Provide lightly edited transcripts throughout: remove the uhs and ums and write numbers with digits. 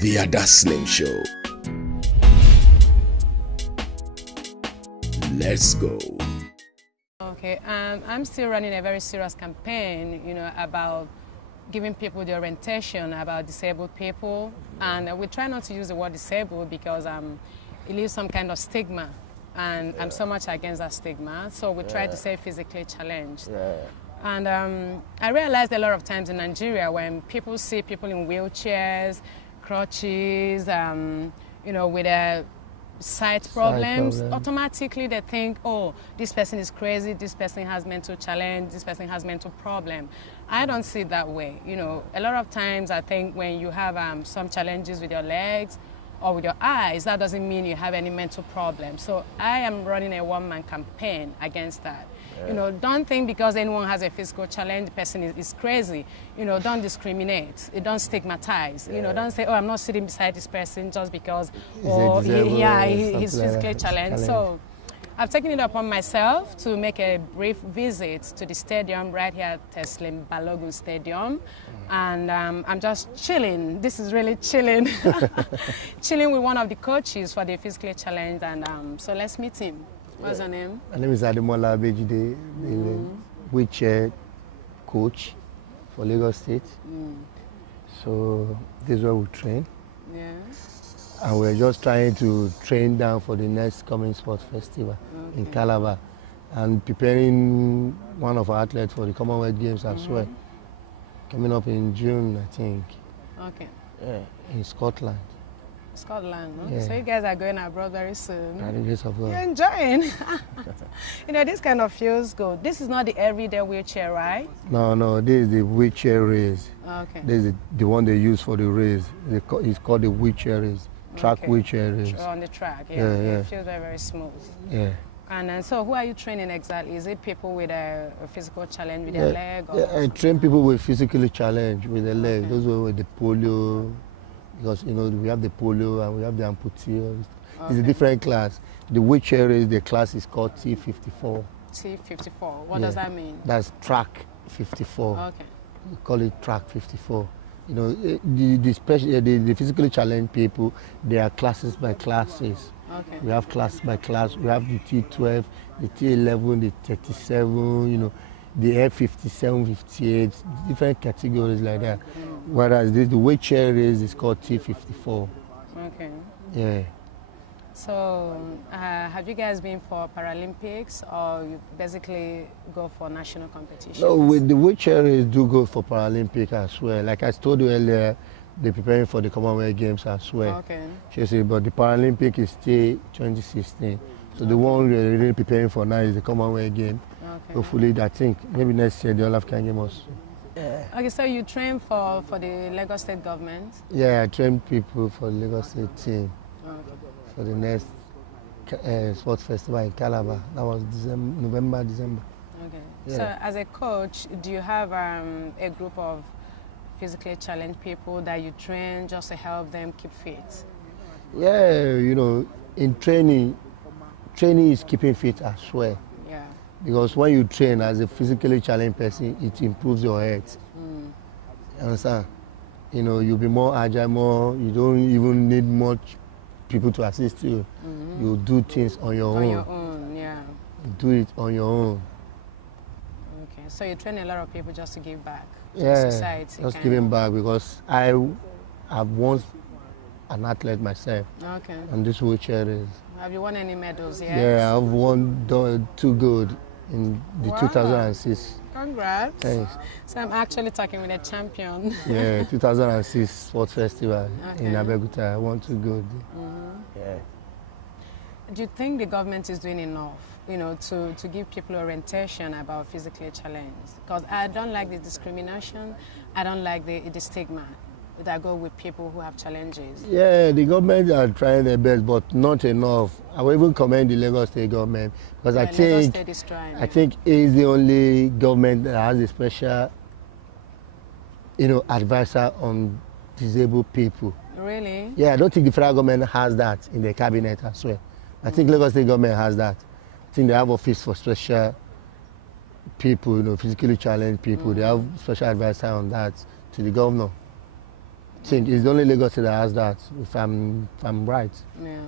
The Adaslin Show. Let's go. Okay, I'm still running a very serious campaign, about giving people the orientation about disabled people. And we try not to use the word disabled because it leaves some kind of stigma. And I'm so much against that stigma. So we try to say physically challenged. And I realized a lot of times in Nigeria when people see people in wheelchairs, crutches, with their sight problems, automatically they think, oh, this person is crazy, this person has mental challenge, this person has mental problem. I don't see it that way. A lot of times I think when you have some challenges with your legs or with your eyes, that doesn't mean you have any mental problem. So I am running a one-man campaign against that. Don't think because anyone has a physical challenge, the person is crazy. Don't discriminate. Don't stigmatize. Don't say, oh, I'm not sitting beside this person just because he's physically challenged. So I've taken it upon myself to make a brief visit to the stadium right here at Teslim Balogun Stadium. And I'm just chilling. This is really chilling. Chilling with one of the coaches for the physically challenged. And so let's meet him. What's your name? My name is Ademola Abejide, the wheelchair coach for Lagos State. So this is where we train. Yeah. And we're just trying to train down for the next coming sports festival in Calabar and preparing one of our athletes for the Commonwealth Games as well. Coming up in June, I think. Okay. Yeah, in Scotland. Scotland, no? Yeah. So you guys are going abroad very soon. By the grace of God. You're enjoying. This kind of feels good. This is not the everyday wheelchair, right? No, this is the wheelchair race. Okay. This is the one they use for the race. It's called the wheelchair race, track wheelchair race. On the track, Yeah. It feels very, very smooth. Yeah. And so who are you training exactly? Is it people with a physical challenge with their leg? Or I train people with physically challenged with their leg. Those were with the polio, because we have the polio and we have the amputee. It's a different class. The wheelchair race, the class is called T54. T54. What does that mean? That's track 54. Okay. We call it track 54. The physically challenged people, they are classes by classes. Okay. We have class by class. We have the T12, the T11, the 37, the F57, 58, different categories like that. Whereas the wheelchair race is called T54. Okay. Yeah. So have you guys been for Paralympics or you basically go for national competitions? No, with the wheelchair race do go for Paralympic as well. Like I told you earlier, they're preparing for the Commonwealth Games as well. Okay. But the Paralympic is still 2016. So the one we're really preparing for now is the Commonwealth Game. Okay. Hopefully, I think maybe next year the All African Games also. Okay, so you train for the Lagos State government? Yeah, I train people for the Lagos State team Okay. for the next sports festival in Calabar. That was November, December. Okay. Yeah. So as a coach, do you have a group of physically challenged people that you train just to help them keep fit? Yeah, in training is keeping fit as well. Yeah. Because when you train as a physically challenged person, it improves your health. You understand? You'll be more agile, you don't even need much people to assist you. You do things on your own. On your own, yeah. You do it on your own. Okay, so you train a lot of people just to give back to Yeah, society. just giving back because I have once an athlete myself. Okay. And this wheelchair race. Have you won any medals yet? Yeah, I've won 2 gold in the Wow. 2006. Congrats. Thanks. So I'm actually talking with a champion. Yeah, 2006 Sports Festival in Okay. Abeokuta. I won 2 gold. Yeah. Do you think the government is doing enough, to give people orientation about physically challenged? Because I don't like the discrimination. I don't like the stigma that go with people who have challenges. Yeah, the government are trying their best, but not enough. I will even commend the Lagos State government because Lagos State is trying, I think it's the only government that has a special, advisor on disabled people. Really? Yeah, I don't think the federal government has that in their cabinet as well. I think Lagos State government has that. I think they have office for special people, physically challenged people. They have special advisor on that to the governor. think it's the only Lagos that has that, if I'm right. Yeah.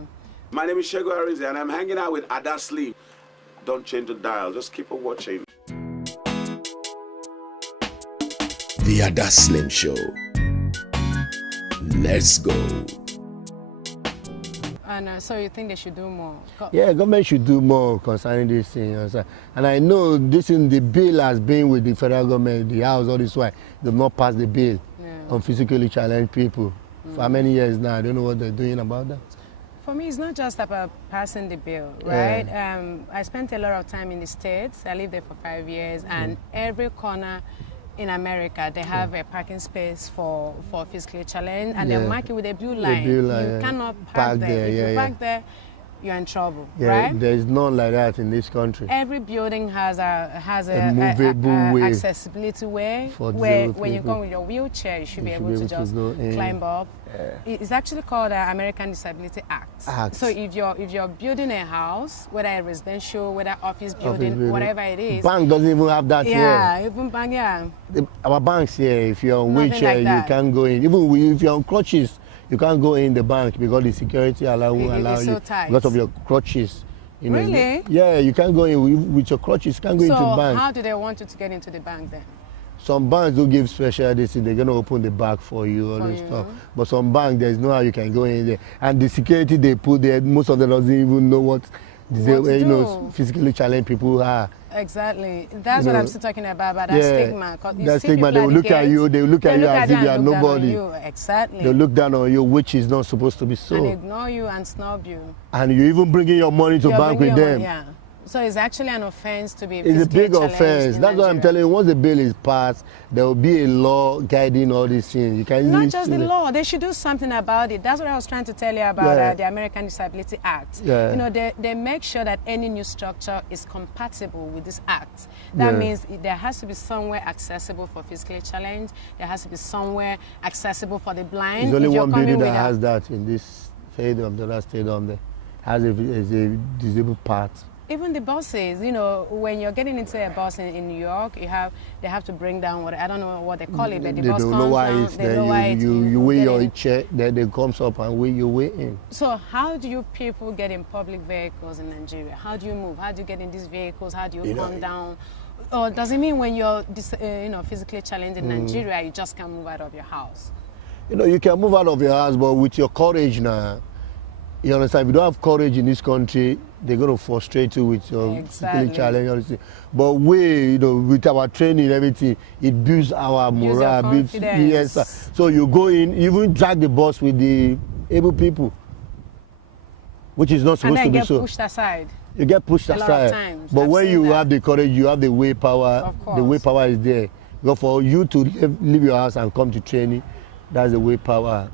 My name is Shego Arinze, and I'm hanging out with Ada Slim. Don't change the dial, just keep on watching. The Ada Slim Show. Let's go. And so you think they should do more? Yeah, government should do more concerning this thing. You understand? And I know this in the bill has been with the federal government, the House, all this why they've not passed the bill on physically challenged people. For how many years now? I don't know what they're doing about that. For me, it's not just about passing the bill, right? I spent a lot of time in the States. I lived there for 5 years, and every corner in America, they have a parking space for physically challenged, and they mark it with a blue line. You cannot park there. If you park there, you're in trouble, right? There's none like that in this country. Every building has a movable way, accessibility way, where when you come with your wheelchair, you should be able to just climb up. It's actually called the American Disability Act. So if you're building a house, whether a residential, whether office building, whatever it is, bank doesn't even have that here. Yeah, even bank, Our banks here, if you're on wheelchair, like you can't go in. Even if you're on crutches, you can't go in the bank because the security won't allow you because of your crutches. You know, really? Yeah, you can't go in with your crutches. You can't go into the bank. So how do they want you to get into the bank then? Some banks do give special this thing. They're going to open the back for you, all this stuff. But some banks, there's no how you can go in there. And the security they put there, most of them doesn't even know what physically challenged people are. Exactly. That's what I'm still talking about that stigma. That stigma, they will look at you, as if you are nobody. Exactly. They look down on you, which is not supposed to be so. And ignore you and snub you. And you even bringing your money to bank with them. So it's actually an offense to be It's a big offense. That's what I'm telling you. Once the bill is passed, there will be a law guiding all these things. You can not just the law. They should do something about it. That's what I was trying to tell you about the American Disability Act. You know, they make sure that any new structure is compatible with this act. That means there has to be somewhere accessible for physically challenged. There has to be somewhere accessible for the blind. There's only one building that has that in this stadium. The last stadium there has a disabled part. Even the buses, you know, when you're getting into a bus in New York, they have to bring down I don't know what they call it, but the bus comes down, they lower it. You weigh your chair, then it comes up and weigh your weight in. So how do you people get in public vehicles in Nigeria? How do you move? How do you get in these vehicles? How do you come down? Or does it mean when you're physically challenged in Nigeria, you just can't move out of your house? You know, you can move out of your house, but with your courage now, you understand, if you don't have courage in this country, they're going to frustrate you with your physically challenge. But with our training and everything, it builds our morale. Confidence. So you go in, you even drag the bus with the able people, which is not supposed to be so. And then get pushed aside. You get pushed aside. A lot of times. But when you have the courage, you have the way power. Of course. The way power is there. Because for you to leave your house and come to training, that's the way power.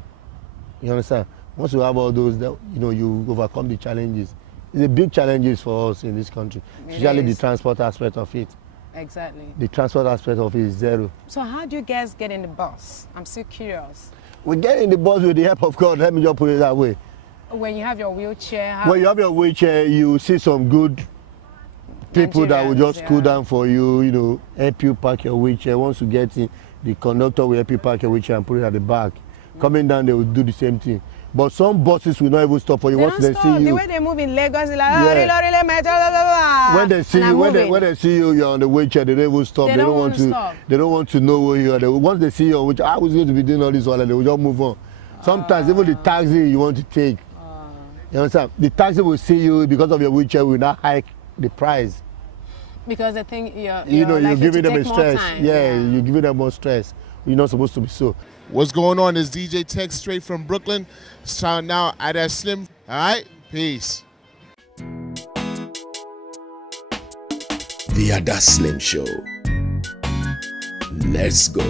You understand? Once you have all those, you overcome the challenges. It's a big challenges for us in this country, especially the transport aspect of it. Exactly. The transport aspect of it is zero. So how do you guys get in the bus? I'm still curious. We get in the bus with the help of God. Let me just put it that way. When you have your wheelchair, when you have your wheelchair, you see some good people that will just cool down for you, help you park your wheelchair. Once you get in, the conductor will help you park your wheelchair and put it at the back. Coming down, they will do the same thing. But some buses will not even stop for you once they see you. The way they move in Lagos, like, when they see you, when they see you, you're on the wheelchair, they don't even stop. They don't want to know where you are. Once they see you, which I was going to be doing all this while, they will just move on. Sometimes even the taxi you want to take, you understand? The taxi will see you because of your wheelchair will not hike the price. Because they think you're giving them a stress. You're giving them more stress. You're not supposed to be so. What's going on is DJ Tech straight from Brooklyn. Shouting out Ada Slim. All right, peace. The Ada Slim Show. Let's go.